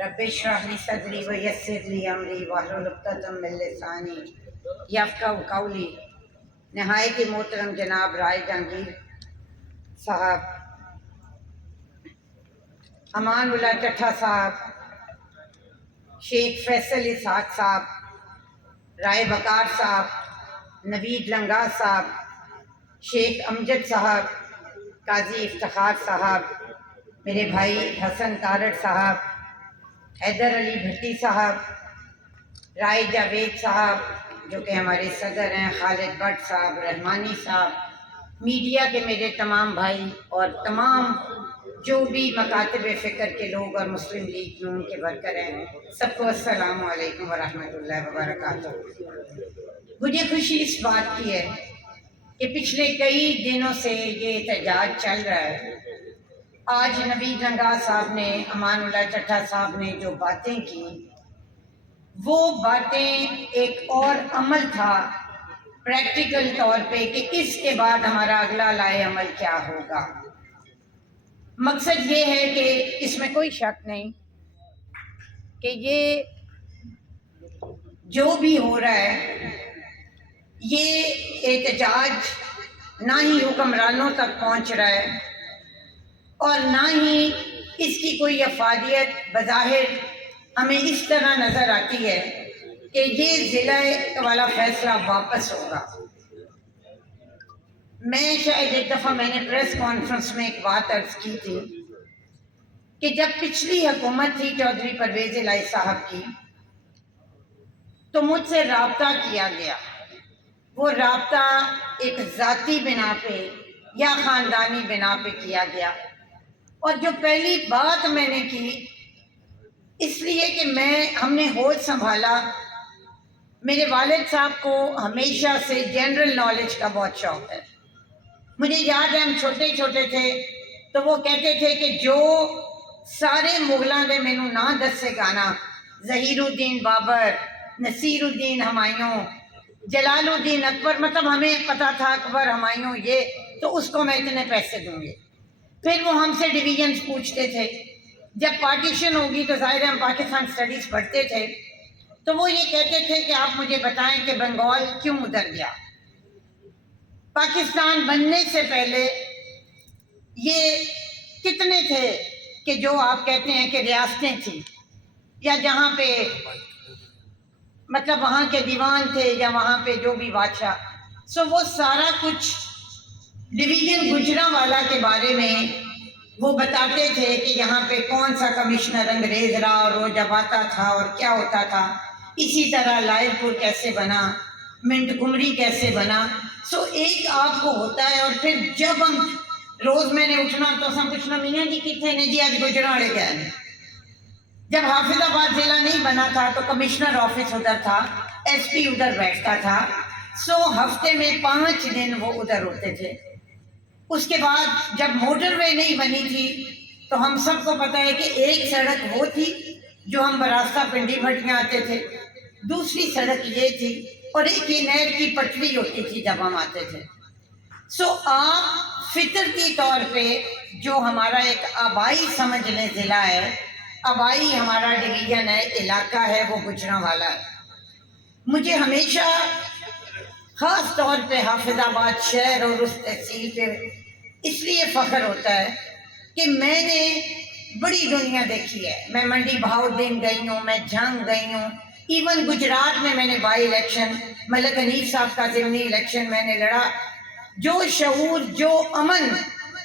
رب اشرح لی صدری ویسر لی امری واحلل عقدۃ من لسانی یفقہوا قولی۔ نہایت ہی محترم جناب رائے جہانگیر صاحب، امان اللہ ٹٹھا صاحب، شیخ فیصل اسحاق صاحب، رائے وقار صاحب، نوید لنگا صاحب، شیخ امجد صاحب، قاضی افتخار صاحب، میرے بھائی حسن تارڑ صاحب، حیدر علی بھٹی صاحب، رائے جاوید صاحب جو کہ ہمارے صدر ہیں، خالد بٹ صاحب، رحمانی صاحب، میڈیا کے میرے تمام بھائی اور تمام جو بھی مکاتب فکر کے لوگ اور مسلم لیگ نون کے ورکر ہیں، سب کو السلام علیکم ورحمۃ اللہ وبرکاتہ۔ مجھے خوشی اس بات کی ہے کہ پچھلے کئی دنوں سے یہ احتجاج چل رہا ہے۔ آج نوید لنگا صاحب نے، امان اللہ ٹٹھا صاحب نے جو باتیں کی، وہ باتیں ایک اور عمل تھا پریکٹیکل طور پہ کہ اس کے بعد ہمارا اگلا لائے عمل کیا ہوگا۔ مقصد یہ ہے کہ اس میں کوئی شک نہیں کہ یہ جو بھی ہو رہا ہے، یہ احتجاج نہ ہی حکمرانوں تک پہنچ رہا ہے اور نہ ہی اس کی کوئی افادیت بظاہر ہمیں اس طرح نظر آتی ہے کہ یہ ضلع والا فیصلہ واپس ہوگا۔ میں شاید ایک دفعہ میں نے پریس کانفرنس میں ایک بات عرض کی تھی کہ جب پچھلی حکومت تھی چودھری پرویز الہی صاحب کی، تو مجھ سے رابطہ کیا گیا۔ وہ رابطہ ایک ذاتی بنا پہ یا خاندانی بنا پہ کیا گیا، اور جو پہلی بات میں نے کی، اس لیے کہ ہم نے ہوش سنبھالا۔ میرے والد صاحب کو ہمیشہ سے جنرل نالج کا بہت شوق ہے۔ مجھے یاد ہے ہم چھوٹے چھوٹے تھے تو وہ کہتے تھے کہ جو سارے مغلاں دے مینوں نہ دسے گانا، ظہیر الدین بابر، نصیر الدین ہمایوں، جلال الدین اکبر، مطلب ہمیں پتہ تھا اکبر ہمایوں یہ، تو اس کو میں اتنے پیسے دوں گے۔ پھر وہ ہم سے ڈویژنز پوچھتے تھے۔ جب پارٹیشن ہوگی تو ظاہر ہم پاکستان اسٹڈیز پڑھتے تھے، تو وہ یہ کہتے تھے کہ آپ مجھے بتائیں کہ بنگال کیوں ادھر گیا۔ پاکستان بننے سے پہلے یہ کتنے تھے کہ جو آپ کہتے ہیں کہ ریاستیں تھیں، یا جہاں پہ مطلب وہاں کے دیوان تھے یا وہاں پہ جو بھی بادشاہ، وہ سارا کچھ ڈویژن گجرانوالہ کے بارے میں وہ بتاتے تھے کہ یہاں پہ کون سا کمشنر انگریز رہا اور وہ جب آتا تھا اور کیا ہوتا تھا۔ اسی طرح لائل پور کیسے بنا، منٹ کمری کیسے بنا۔ ایک آپ کو ہوتا ہے، اور پھر جب ہم روز میں نے اٹھنا تو ہم پوچھنا میاں جی کتنے نے، جی آج گجران والے گئے ہیں۔ جب حافظ آباد ضلع نہیں بنا تھا تو کمشنر آفس ادھر تھا، ایس پی ادھر بیٹھتا تھا، ہفتے میں 5 دن وہ ادھر ہوتے تھے۔ اس کے بعد جب موٹر وے نہیں بنی تھی تو ہم سب کو پتہ ہے کہ ایک سڑک وہ تھی جو ہم براستہ پنڈی بھٹیاں آتے تھے، دوسری سڑک یہ تھی، اور ایک یہ نہر کی پٹری ہوتی تھی جب ہم آتے تھے۔ آپ فطرتی طور پہ جو ہمارا ایک آبائی سمجھ لیں ضلع ہے، آبائی ہمارا ڈویژن ہے، علاقہ ہے، وہ گجرانوالہ ہے۔ مجھے ہمیشہ خاص طور پہ حافظ آباد شہر اور اس تحصیل پہ اس لیے فخر ہوتا ہے کہ میں نے بڑی دنیا دیکھی ہے۔ میں منڈی بہاؤالدین گئی ہوں، میں جھنگ گئی ہوں، ایون گجرات میں نے بائی الیکشن ملک حنیف صاحب کا ضمنی الیکشن میں نے لڑا۔ جو شعور، جو امن،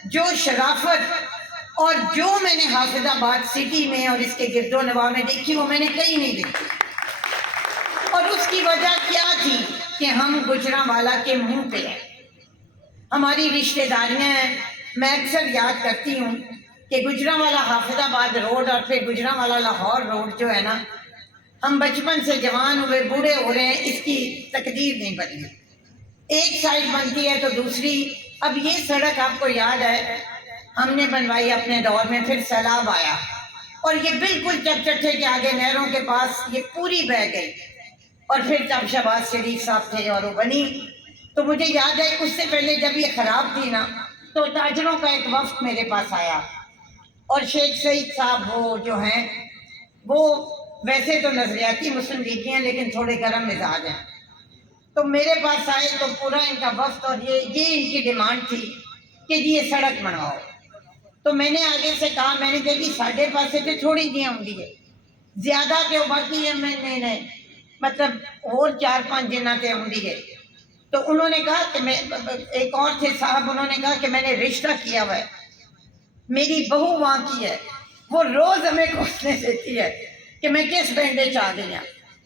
جو شرافت اور جو میں نے حافظ آباد سٹی میں اور اس کے گرد و نواح میں دیکھی، وہ میں نے کہیں نہیں دیکھی۔ اور اس کی وجہ کیا تھی کہ ہم گجرانوالہ کے منہ پہ ہیں، ہماری رشتہ داریاں ہیں۔ میں اکثر یاد کرتی ہوں کہ گجرانوالہ حافظ آباد روڈ اور پھر گجرانوالہ لاہور روڈ جو ہے نا، ہم بچپن سے جوان ہوئے بوڑھے ہو رہے ہیں، اس کی تقدیر نہیں بدلی۔ ایک سائڈ بنتی ہے تو دوسری، اب یہ سڑک آپ کو یاد ہے ہم نے بنوائی اپنے دور میں، پھر سیلاب آیا اور یہ بالکل چکچٹھے کے آگے نہروں کے پاس یہ پوری بہہ گئی، اور پھر تب شہباز شریف صاحب تھے اور وہ بنی۔ تو مجھے یاد ہے اس سے پہلے جب یہ خراب تھی نا، تو تاجروں کا ایک وفد میرے پاس آیا، اور شیخ سعید صاحب وہ جو ہیں وہ ویسے تو نظریاتی مسلم لیگی ہیں لیکن تھوڑے گرم مزاج ہیں. تو میرے پاس آئے تو پورا ان کا وفد اور یہ ان کی ڈیمانڈ تھی کہ جی یہ سڑک بنواؤ. تو میں نے آگے سے کہا, میں نے کہا جی 5.5 سے تھوڑی جی آؤں ہے زیادہ کہ وہ باقی ہے میں نہیں مطلب اور 4-5 دن سے آؤں ہے. تو انہوں نے کہا کہ میں, ایک اور تھے صاحب, انہوں نے کہا کہ میں نے رشتہ کیا ہوا ہے, میری بہو وہاں کی ہے, وہ روز ہمیں کوسنے دیتی ہے کہ میں کس پنڈے چاہ گئی ہوں.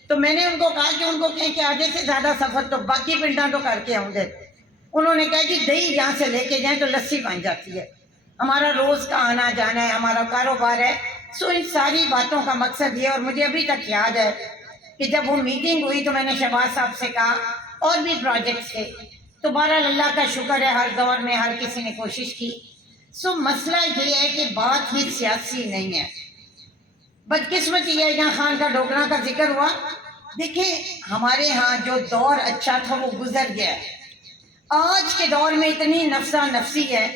تو میں نے ان کو کہا کہ ان کو کہیں کہ آگے سے زیادہ سفر تو باقی پنڈاں تو کر کے آؤں گے. انہوں نے کہا کہ دہی جہاں سے لے کے جائیں تو لسی بن جاتی ہے, ہمارا روز کا آنا جانا ہے, ہمارا کاروبار ہے. سو ان ساری باتوں کا مقصد یہ, اور مجھے ابھی تک یاد ہے کہ جب وہ میٹنگ ہوئی تو میں نے شہباز صاحب سے کہا اور بھی پروجیکٹس تھے, تو بہرحال اللہ کا شکر ہے ہر دور میں ہر کسی نے کوشش کی. سو مسئلہ یہ ہے کہ بات ہی سیاسی نہیں ہے. بدقسمتی ہے, یہاں خان کا ڈوگرا کا ذکر ہوا, دیکھیں ہمارے ہاں جو دور اچھا تھا وہ گزر گیا ہے. آج کے دور میں اتنی نفسا نفسی ہے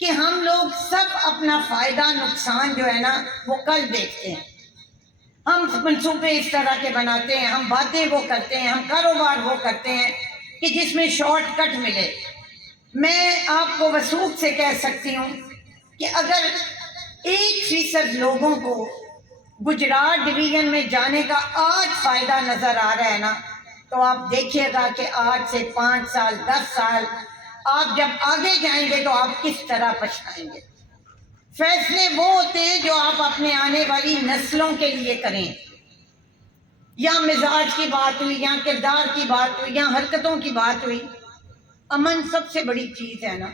کہ ہم لوگ سب اپنا فائدہ نقصان جو ہے نا وہ کل دیکھتے ہیں. ہم منصوبے اس طرح کے بناتے ہیں, ہم باتیں وہ کرتے ہیں, ہم کاروبار وہ کرتے ہیں کہ جس میں شارٹ کٹ ملے. میں آپ کو وثوق سے کہہ سکتی ہوں کہ اگر 1% لوگوں کو گجرات ڈویژن میں جانے کا آج فائدہ نظر آ رہا ہے نا, تو آپ دیکھیے گا کہ آج سے 5 سال 10 سال آپ جب آگے جائیں گے تو آپ کس طرح پچھتائیں گے. فیصلے وہ ہوتے ہیں جو آپ اپنے آنے والی نسلوں کے لیے کریں. یا مزاج کی بات ہوئی, یا کردار کی بات ہوئی, یا حرکتوں کی بات ہوئی. امن سب سے بڑی چیز ہے نا.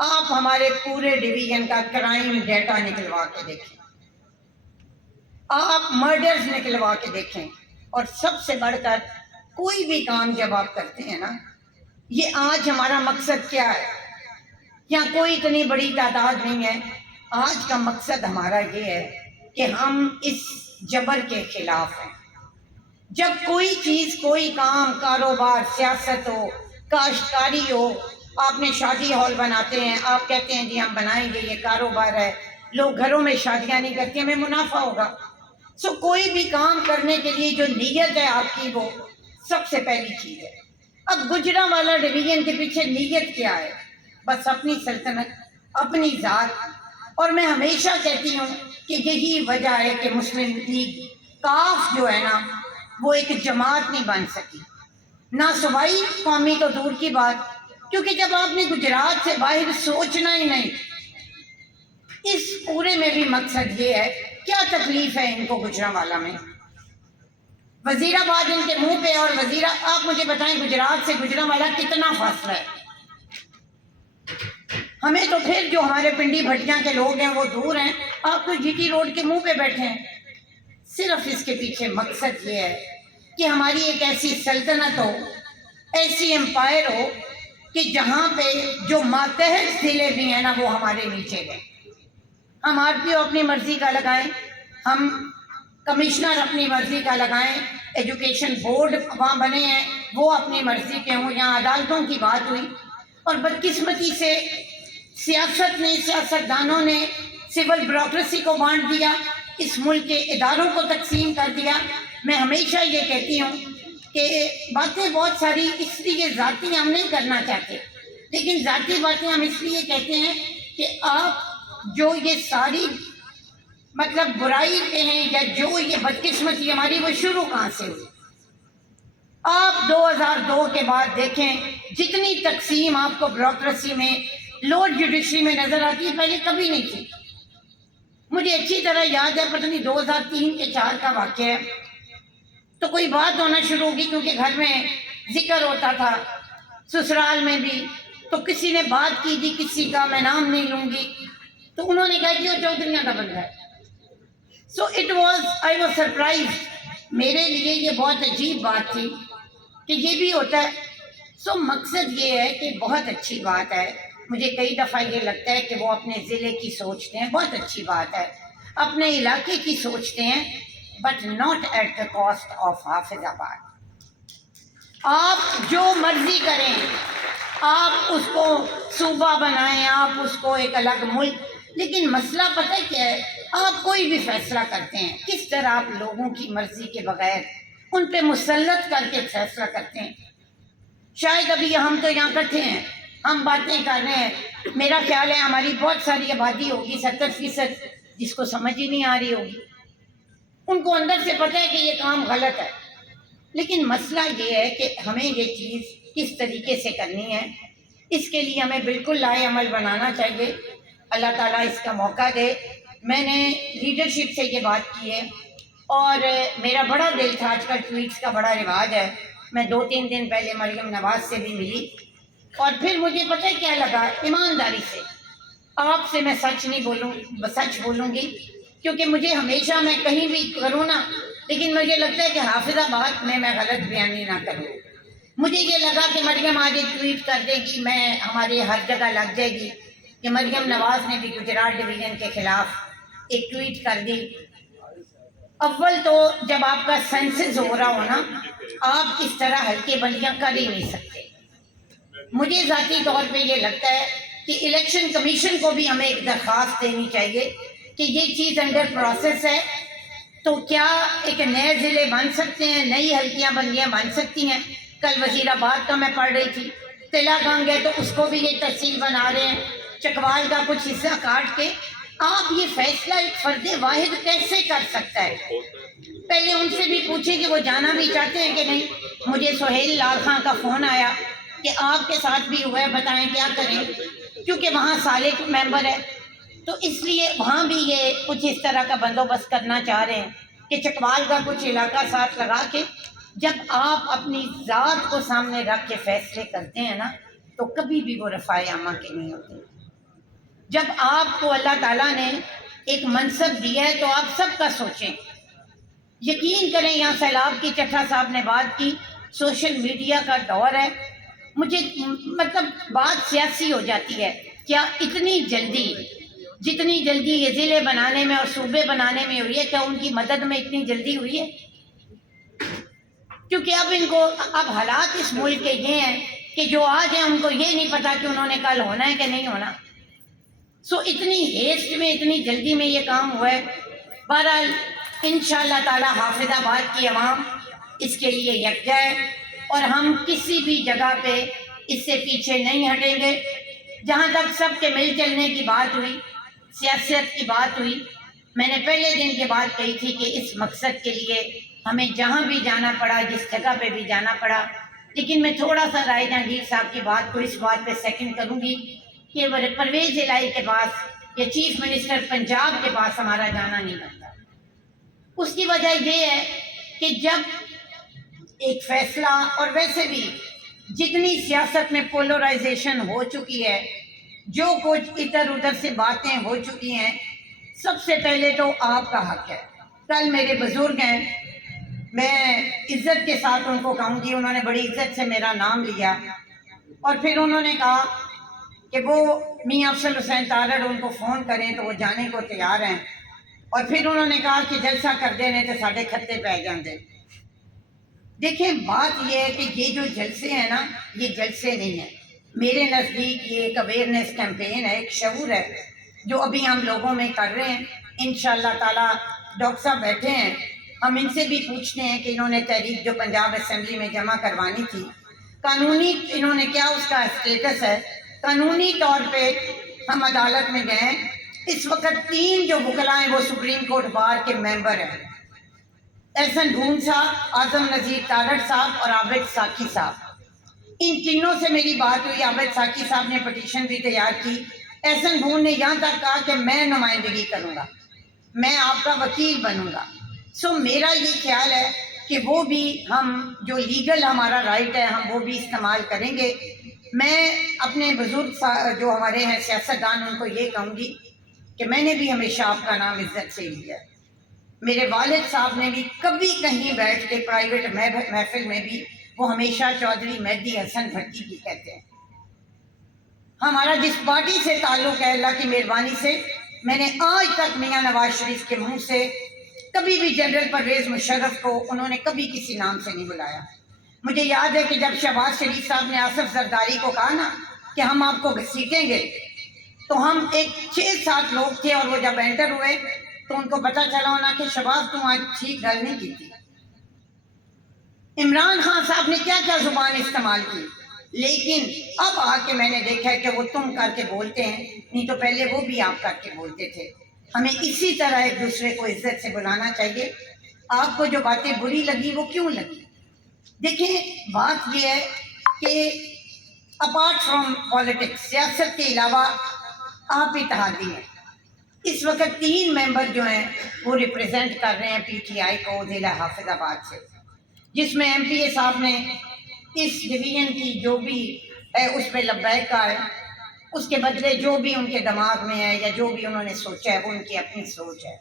آپ ہمارے پورے ڈویژن کا کرائم ڈیٹا نکلوا کے دیکھیں, آپ مرڈرز نکلوا کے دیکھیں, اور سب سے بڑھ کر کوئی بھی کام جب آپ کرتے ہیں نا, یہ آج ہمارا مقصد کیا ہے, یا کوئی اتنی بڑی تعداد نہیں ہے. آج کا مقصد ہمارا یہ ہے کہ ہم اس جبر کے خلاف ہیں. جب کوئی چیز, کوئی کام, کاروبار, سیاست ہو, کاشتکاری ہو, آپ نے شادی ہال بناتے ہیں, آپ کہتے ہیں جی ہم بنائیں گے, یہ کاروبار ہے, لوگ گھروں میں شادیاں نہیں کرتے, ہمیں منافع ہوگا. سو کوئی بھی کام کرنے کے لیے جو نیت ہے آپ کی وہ سب سے پہلی چیز ہے. اب گجرانوالہ ڈویژن کے پیچھے نیت کیا ہے؟ بس اپنی سلطنت, اپنی ذات. اور میں ہمیشہ کہتی ہوں کہ یہی وجہ ہے کہ مسلم لیگ کاف جو ہے نا وہ ایک جماعت نہیں بن سکی. نہ صوبائی قومی تو دور کی بات, کیونکہ جب آپ نے گجرات سے باہر سوچنا ہی نہیں. اس پورے میں بھی مقصد یہ ہے, کیا تکلیف ہے ان کو گجرانوالہ میں, وزیر آباد ان کے منہ پہ, اور آپ مجھے بتائیں گجرات سے گجرانوالہ کتنا فاصلہ ہے. ہمیں تو پھر جو ہمارے پنڈی بھٹیاں کے لوگ ہیں وہ دور ہیں, آپ تو جی ٹی روڈ کے منہ پہ بیٹھے ہیں. صرف اس کے پیچھے مقصد یہ ہے کہ ہماری ایک ایسی سلطنت ہو, ایسی امپائر ہو کہ جہاں پہ جو ماتحت ضلع بھی ہیں نا وہ ہمارے نیچے گئے. ہم آر پی او اپنی مرضی کا لگائیں, ہم کمشنر اپنی مرضی کا لگائیں, ایجوکیشن بورڈ وہاں بنے ہیں وہ اپنی مرضی کے ہوں, یہاں عدالتوں کی بات ہوئی. اور بدقسمتی سے سیاست نے, سیاستدانوں نے سول بیوروکریسی کو بانٹ دیا, اس ملک کے اداروں کو تقسیم کر دیا. میں ہمیشہ یہ کہتی ہوں کہ باتیں بہت ساری اس لیے ذاتی ہم نہیں کرنا چاہتے, لیکن ذاتی باتیں ہم اس لیے کہتے ہیں کہ آپ جو یہ ساری مطلب برائی پہ ہیں, یا جو یہ بدقسمتی ہماری, وہ شروع کہاں سے ہوئی. آپ 2002 کے بعد دیکھیں جتنی تقسیم آپ کو بیوروکریسی میں, لوڈ جوڈیشری میں نظر آتی ہے, پہلے کبھی نہیں تھی. مجھے اچھی طرح یاد ہے, پتہ نہیں 2003 کے 4 کا واقعہ ہے, تو کوئی بات ہونا شروع ہوگی کیونکہ گھر میں ذکر ہوتا تھا, سسرال میں بھی, تو کسی نے بات کی تھی کسی کا, میں نام نہیں لوں گی, تو انہوں نے کہا کہ وہ چودھریاں کا بندہ ہے. سو آئی واز سرپرائز, میرے لیے یہ بہت عجیب بات تھی کہ یہ بھی ہوتا ہے. سو مقصد یہ ہے کہ بہت اچھی بات ہے, مجھے کئی دفعہ یہ لگتا ہے کہ وہ اپنے ضلع کی سوچتے ہیں, بہت اچھی بات ہے, اپنے علاقے کی سوچتے ہیں, but not at the cost of Hafizabad. آپ جو مرضی کریں, آپ اس کو صوبہ بنائیں, آپ اس کو ایک الگ ملک, لیکن مسئلہ پتہ کیا ہے, آپ کوئی بھی فیصلہ کرتے ہیں کس طرح آپ لوگوں کی مرضی کے بغیر ان پہ مسلط کر کے فیصلہ کرتے ہیں. شاید ابھی ہم تو یہاں کٹھے ہیں, ہم باتیں کر رہے ہیں, میرا خیال ہے ہماری بہت ساری آبادی ہوگی 70% جس کو سمجھ ہی نہیں آ رہی ہوگی, ان کو اندر سے پتہ ہے کہ یہ کام غلط ہے. لیکن مسئلہ یہ ہے کہ ہمیں یہ چیز کس طریقے سے کرنی ہے, اس کے لیے ہمیں بالکل لائے عمل بنانا چاہیے. اللہ تعالیٰ اس کا موقع دے. میں نے لیڈرشپ سے یہ بات کی ہے اور میرا بڑا دل تھا, آج کل ٹویٹس کا بڑا رواج ہے, میں 2-3 دن پہلے مریم نواز سے بھی ملی اور پھر مجھے پتہ کیا لگا, ایمانداری سے آپ سے میں سچ نہیں بولوں, سچ بولوں گی کیونکہ مجھے ہمیشہ میں کہیں بھی کروں نا, لیکن مجھے لگتا ہے کہ حافظ آباد میں غلط بیانی نہ کروں. مجھے یہ لگا کہ مریم آج ایک ٹویٹ کر دے گی, میں ہماری ہر جگہ لگ جائے گی کہ مریم نواز نے بھی گجرات ڈویژن کے خلاف ایک ٹویٹ کر دی. اول تو جب آپ کا سینسز ہو رہا ہو نا, آپ اس طرح ہلکے بندیاں کر ہی نہیں سکتے. مجھے ذاتی طور پہ یہ لگتا ہے کہ الیکشن کمیشن کو بھی ہمیں ایک درخواست دینی چاہیے کہ یہ چیز انڈر پروسیس ہے, تو کیا ایک نئے ضلع بن سکتے ہیں, نئی ہلکیاں بندیاں بن سکتی ہیں. کل وزیر آباد کا میں پڑھ رہی تھی, تلا گنگ ہے تو اس کو بھی یہ تحصیل بنا رہے ہیں, چکوال کا کچھ حصہ کاٹ کے. آپ یہ فیصلہ ایک فرد واحد کیسے کر سکتا ہے؟ پہلے ان سے بھی پوچھیں کہ وہ جانا بھی چاہتے ہیں کہ نہیں. مجھے سہیل لال خان کا فون آیا کہ آپ کے ساتھ بھی ہوا ہے, بتائیں کیا کریں, کیونکہ وہاں سالک ممبر ہے تو اس لیے وہاں بھی یہ کچھ اس طرح کا بندوبست کرنا چاہ رہے ہیں کہ چکوال کا کچھ علاقہ ساتھ لگا کے. جب آپ اپنی ذات کو سامنے رکھ کے فیصلے کرتے ہیں نا, تو کبھی بھی وہ رفاع عامہ کے نہیں ہوتے. جب آپ کو اللہ تعالیٰ نے ایک منصب دیا ہے تو آپ سب کا سوچیں. یقین کریں, یہاں سیلاب کی چٹھا صاحب نے بات کی, سوشل میڈیا کا دور ہے, مجھے مطلب بات سیاسی ہو جاتی ہے. کیا اتنی جلدی, جتنی جلدی یہ ضلع بنانے میں اور صوبے بنانے میں ہوئی ہے, کیا ان کی مدد میں اتنی جلدی ہوئی ہے؟ کیونکہ اب ان کو, اب حالات اس ملک کے یہ ہیں کہ جو آج ہیں ان کو یہ نہیں پتا کہ انہوں نے کل ہونا ہے کہ نہیں ہونا. سو اتنی ہیسٹ میں, اتنی جلدی میں یہ کام ہوا ہے. بہرحال انشاءاللہ تعالی حافظ آباد کی عوام اس کے لیے یکجا ہے اور ہم کسی بھی جگہ پہ اس سے پیچھے نہیں ہٹیں گے. جہاں تک سب کے مل چلنے کی بات ہوئی, سیاست کی بات ہوئی, میں نے پہلے دن کی بات کہی تھی کہ اس مقصد کے لیے ہمیں جہاں بھی جانا پڑا, جس جگہ پہ بھی جانا پڑا. لیکن میں تھوڑا سا رائے جہانگیر صاحب کی بات کو اس بات پہ سیکنڈ کروں گی کہ پرویز الہی کے پاس یا چیف منسٹر پنجاب کے پاس ہمارا جانا نہیں بنتا. اس کی وجہ یہ ہے کہ جب ایک فیصلہ, اور ویسے بھی جتنی سیاست میں پولرائزیشن ہو چکی ہے, جو کچھ ادھر ادھر سے باتیں ہو چکی ہیں, سب سے پہلے تو آپ کا حق ہے. کل میرے بزرگ ہیں, میں عزت کے ساتھ ان کو کہوں گی, انہوں نے بڑی عزت سے میرا نام لیا اور پھر انہوں نے کہا کہ وہ میاں افضل حسین تارڑ ان کو فون کریں تو وہ جانے کو تیار ہیں, اور پھر انہوں نے کہا کہ جلسہ کر دینے تو ساڑھے کھتے پہ جاندے. دیکھیں بات یہ ہے کہ یہ جو جلسے ہیں نا, یہ جلسے نہیں ہیں. میرے نزدیک یہ ایک اویئرنیس کیمپین ہے, ایک شعور ہے جو ابھی ہم لوگوں میں کر رہے ہیں. انشاءاللہ تعالی ڈاکٹر صاحب بیٹھے ہیں, ہم ان سے بھی پوچھتے ہیں کہ انہوں نے تحریک جو پنجاب اسمبلی میں جمع کروانی تھی, قانونی انہوں نے کیا اس کا اسٹیٹس ہے. قانونی طور پہ ہم عدالت میں گئے. اس وقت 3 جو وکلا ہیں وہ سپریم کورٹ بار کے ممبر ہیں, احسن ڈھون صاحب, اعظم نذیر تارڑ صاحب اور عابد ساکی صاحب. ان تینوں سے میری بات ہوئی. عابد ساکی صاحب نے پٹیشن بھی تیار کی. احسن ڈھون نے یہاں تک کہا کہ میں نمائندگی کروں گا, میں آپ کا وکیل بنوں گا. سو میرا یہ خیال ہے کہ وہ بھی ہم جو لیگل ہمارا رائٹ ہے ہم وہ بھی استعمال کریں گے. میں اپنے بزرگ جو ہمارے ہیں سیاستدان, ان کو یہ کہوں گی کہ میں نے بھی ہمیشہ آپ کا نام عزت سے لیا. میرے والد صاحب نے بھی کبھی کہیں بیٹھ کے پرائیویٹ محفل میں بھی وہ ہمیشہ چودھری مہدی حسن بھٹی کی کہتے ہیں. ہمارا جس پارٹی سے تعلق ہے, اللہ کی مہربانی سے میں نے آج تک میاں نواز شریف کے منہ سے کبھی بھی جنرل پرویز مشرف کو انہوں نے کبھی کسی نام سے نہیں بلایا. مجھے یاد ہے کہ جب شہباز شریف صاحب نے آصف زرداری کو کہا نا کہ ہم آپ کو گھسیٹیں گے, تو ہم ایک 6-7 لوگ تھے, اور وہ جب انٹر ہوئے تو ان کو پتہ چلا ہونا کہ شباب تم آج ٹھیک گل نہیں کی تھی. عمران خان صاحب نے کیا کیا زبان استعمال کی, لیکن اب آ کے میں نے دیکھا ہے کہ وہ تم کر کے بولتے ہیں, نہیں تو پہلے وہ بھی آپ کر کے بولتے تھے. ہمیں اسی طرح ایک دوسرے کو عزت سے بلانا چاہیے. آپ کو جو باتیں بری لگی وہ کیوں لگی؟ دیکھیں بات یہ ہے کہ اپارٹ فرام پالیٹکس, سیاست کے علاوہ آپ اتحادی ہیں. اس وقت 3 ممبر جو ہیں وہ ریپرزینٹ کر رہے ہیں پی ٹی آئی کو ضلع حافظ آباد سے, جس میں ایم پی اے صاحب نے اس ڈویژن کی جو بھی ہے اس پہ لبیک کہا ہے. اس کے بدلے جو بھی ان کے دماغ میں ہے یا جو بھی انہوں نے سوچا ہے وہ ان کی اپنی سوچ ہے.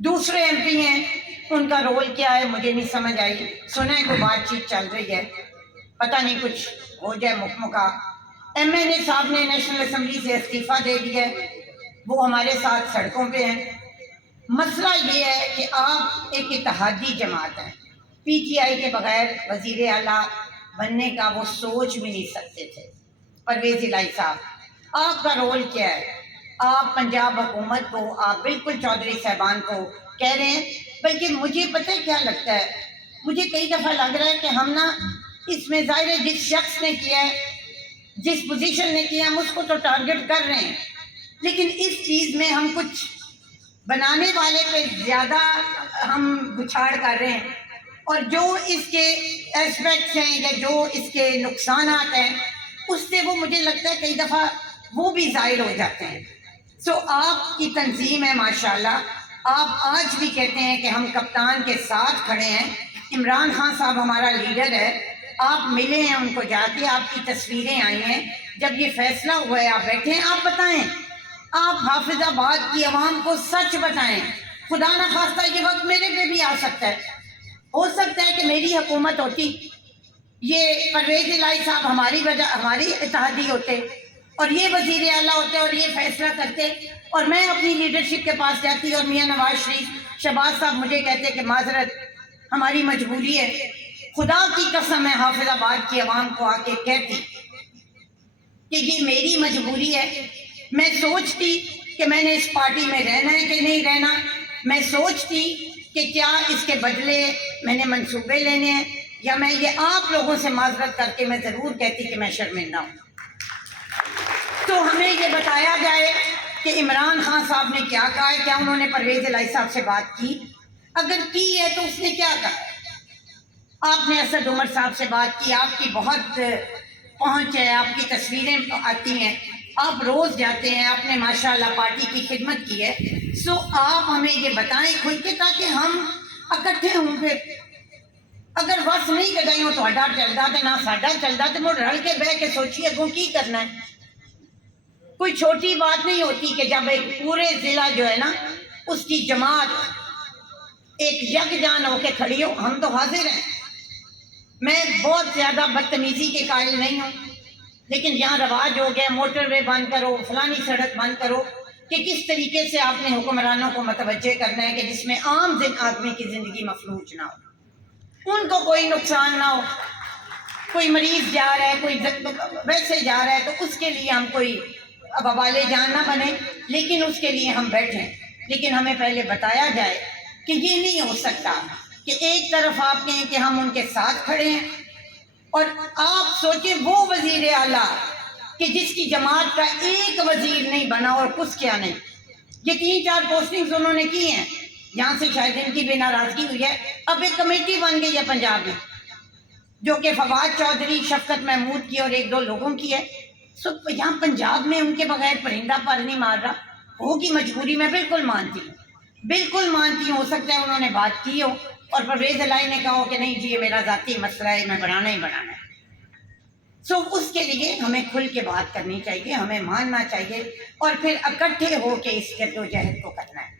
دوسرے ایم پی ہیں, ان کا رول کیا ہے مجھے نہیں سمجھ آئی. سنا ہے کوئی بات چیت چل رہی ہے, پتہ نہیں کچھ ہو جائے مکمکا. ایم این اے صاحب نے نیشنل اسمبلی سے استعفیٰ دے دیا ہے, وہ ہمارے ساتھ سڑکوں پہ ہیں. مسئلہ یہ ہے کہ آپ ایک اتحادی جماعت ہیں. پی ٹی آئی کے بغیر وزیر اعلیٰ بننے کا وہ سوچ بھی نہیں سکتے تھے. پرویز الہی صاحب, آپ کا رول کیا ہے؟ آپ پنجاب حکومت کو, آپ بالکل چودھری صاحبان کو کہہ رہے ہیں. بلکہ مجھے پتہ کیا لگتا ہے, مجھے کئی دفعہ لگ رہا ہے کہ ہم نا اس میں ظاہر ہے جس شخص نے کیا ہے, جس پوزیشن نے کیا, ہم اس کو تو ٹارگٹ کر رہے ہیں, لیکن اس چیز میں ہم کچھ بنانے والے پہ زیادہ ہم بچھاڑ کر رہے ہیں, اور جو اس کے ایسپیکٹس ہیں یا جو اس کے نقصانات ہیں اس سے وہ مجھے لگتا ہے کئی دفعہ وہ بھی ظاہر ہو جاتے ہیں. سو آپ کی تنظیم ہے ماشاءاللہ, آپ آج بھی کہتے ہیں کہ ہم کپتان کے ساتھ کھڑے ہیں. عمران خان صاحب ہمارا لیڈر ہے, آپ ملے ہیں ان کو جا کے, آپ کی تصویریں آئی ہیں, جب یہ فیصلہ ہوا ہے آپ بیٹھے ہیں, آپ بتائیں, آپ حافظ آباد کی عوام کو سچ بتائیں. خدا نخواستہ یہ وقت میرے پہ بھی آ سکتا ہے, ہو سکتا ہے کہ میری حکومت ہوتی, یہ پرویز الہی صاحب ہماری اتحادی ہوتے اور یہ وزیر اعلیٰ ہوتے اور یہ فیصلہ کرتے, اور میں اپنی لیڈرشپ کے پاس جاتی اور میاں نواز شریف, شہباز صاحب مجھے کہتے کہ معذرت ہماری مجبوری ہے. خدا کی قسم ہے حافظ آباد کی عوام کو آ کے کہتی کہ یہ میری مجبوری ہے. میں سوچتی کہ میں نے اس پارٹی میں رہنا ہے کہ نہیں رہنا, میں سوچتی کہ کیا اس کے بدلے میں نے منصوبے لینے ہیں, یا میں یہ آپ لوگوں سے معذرت کر کے میں ضرور کہتی کہ میں شرمندہ ہوں. تو ہمیں یہ بتایا جائے کہ عمران خان صاحب نے کیا کہا ہے, کیا انہوں نے پرویز الہی صاحب سے بات کی, اگر کی ہے تو اس نے کیا کہا. آپ نے اسد عمر صاحب سے بات کی, آپ کی بہت پہنچ ہے, آپ کی تصویریں آتی ہیں, آپ روز جاتے ہیں, آپ نے ماشاءاللہ پارٹی کی خدمت کی ہے. سو آپ ہمیں یہ بتائیں کھل کے تاکہ ہم اکٹھے ہوں. پھر اگر بس نہیں کدائی ہو تو چلتا تو نہ ساڈا چلتا, تو مڑ رل کے بہ کے سوچیے اگوں کی کرنا ہے. کوئی چھوٹی بات نہیں ہوتی کہ جب ایک پورے ضلع جو ہے نا اس کی جماعت ایک یکجان ہو کے کھڑی ہو. ہم تو حاضر ہیں, میں بہت زیادہ بدتمیزی کے قائل نہیں ہوں, لیکن یہاں رواج ہو گیا موٹر وے بند کرو, فلانی سڑک بند کرو, کہ کس طریقے سے آپ نے حکمرانوں کو متوجہ کرنا ہے کہ جس میں عام آدمی کی زندگی مفلوج نہ ہو, ان کو کوئی نقصان نہ ہو. کوئی مریض جا رہا ہے, کوئی ویسے جا رہا ہے, تو اس کے لیے ہم کوئی اب حوالے جان نہ بنے, لیکن اس کے لیے ہم بیٹھیں. لیکن ہمیں پہلے بتایا جائے کہ یہ نہیں ہو سکتا کہ ایک طرف آپ کہیں کہ ہم ان کے ساتھ کھڑے ہیں, اور آپ سوچیں وہ وزیر اعلیٰ کہ جس کی جماعت کا ایک وزیر نہیں بنا اور کچھ کیا نہیں. یہ 3-4 پوسٹنگز انہوں نے کی ہیں, یہاں سے شاید ان کی بھی ناراضگی ہوئی ہے. اب ایک کمیٹی بن گئی ہے پنجاب میں, جو کہ فواد چودھری, شفقت محمود کی اور 1-2 لوگوں کی ہے. سو یہاں پنجاب میں ان کے بغیر پرندہ پر نہیں مار رہا. ہوگی مجبوری, میں بالکل مانتی ہوں, بالکل مانتی ہوں. ہو سکتا ہے انہوں نے بات کی ہو اور پرویز الہی نے کہا ہو کہ نہیں جی یہ میرا ذاتی مسئلہ ہے, میں بڑھانا ہی بڑھانا ہے. سو اس کے لیے ہمیں کھل کے بات کرنی چاہیے, ہمیں ماننا چاہیے, اور پھر اکٹھے ہو کے اس جدوجہد کو کرنا ہے.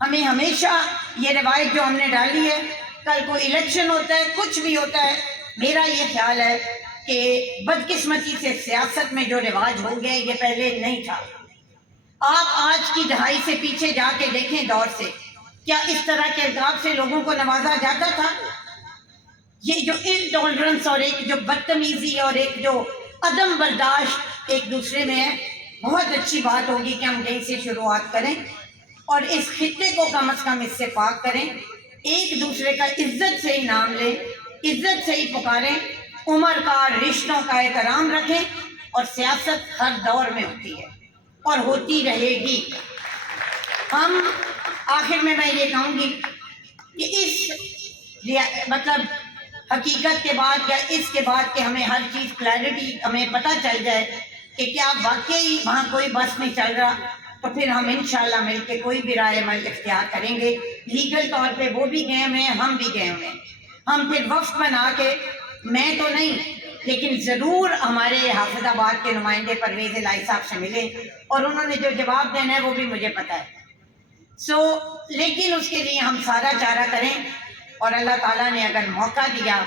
ہمیں ہمیشہ یہ روایت جو ہم نے ڈالی ہے, کل کو الیکشن ہوتا ہے, کچھ بھی ہوتا ہے, میرا یہ خیال ہے کہ بدقسمتی سے سیاست میں جو رواج ہو گیا یہ پہلے نہیں تھا. آپ آج کی دہائی سے پیچھے جا کے دیکھیں دور سے, کیا اس طرح کے القاب سے لوگوں کو نوازا جاتا تھا؟ یہ جو انٹالرنس اور ایک جو بدتمیزی اور ایک جو عدم برداشت ایک دوسرے میں ہے, بہت اچھی بات ہوگی کہ ہم کہیں سے شروعات کریں. اور اس خطے کو کم از کم اس سے پاک کریں، ایک دوسرے کا عزت سے ہی نام لیں، عزت سے ہی پکاریں، عمر کا رشتوں کا احترام رکھیں، اور سیاست ہر دور میں ہوتی ہے اور ہوتی رہے گی۔ ہم آخر میں یہ کہوں گی کہ اس مطلب حقیقت کے بعد یا اس کے بعد کہ ہمیں ہر چیز کلیئرٹی ہمیں پتہ چل جائے کہ کیا واقعی وہاں کوئی بس نہیں چل رہا، تو پھر ہم انشاءاللہ مل کے کوئی بھی رائے عمل اختیار کریں گے۔ لیگل طور پہ وہ بھی گئے ہوئے ہیں، ہم بھی گئے ہوئے ہیں، ہم پھر وقت بنا کے، میں تو نہیں لیکن ضرور ہمارے حافظ آباد کے نمائندے پرویز الہی صاحب سے ملے، اور انہوں نے جو جواب دینا ہے وہ بھی مجھے پتہ ہے۔ لیکن اس کے لیے ہم سارا چارہ کریں، اور اللہ تعالیٰ نے اگر موقع دیا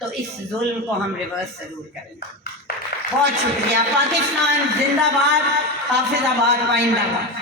تو اس ظلم کو ہم ریورس ضرور کریں گے۔ بہت شکریہ۔ پاکستان زندہ باد، حافظ آباد پائندہ باد۔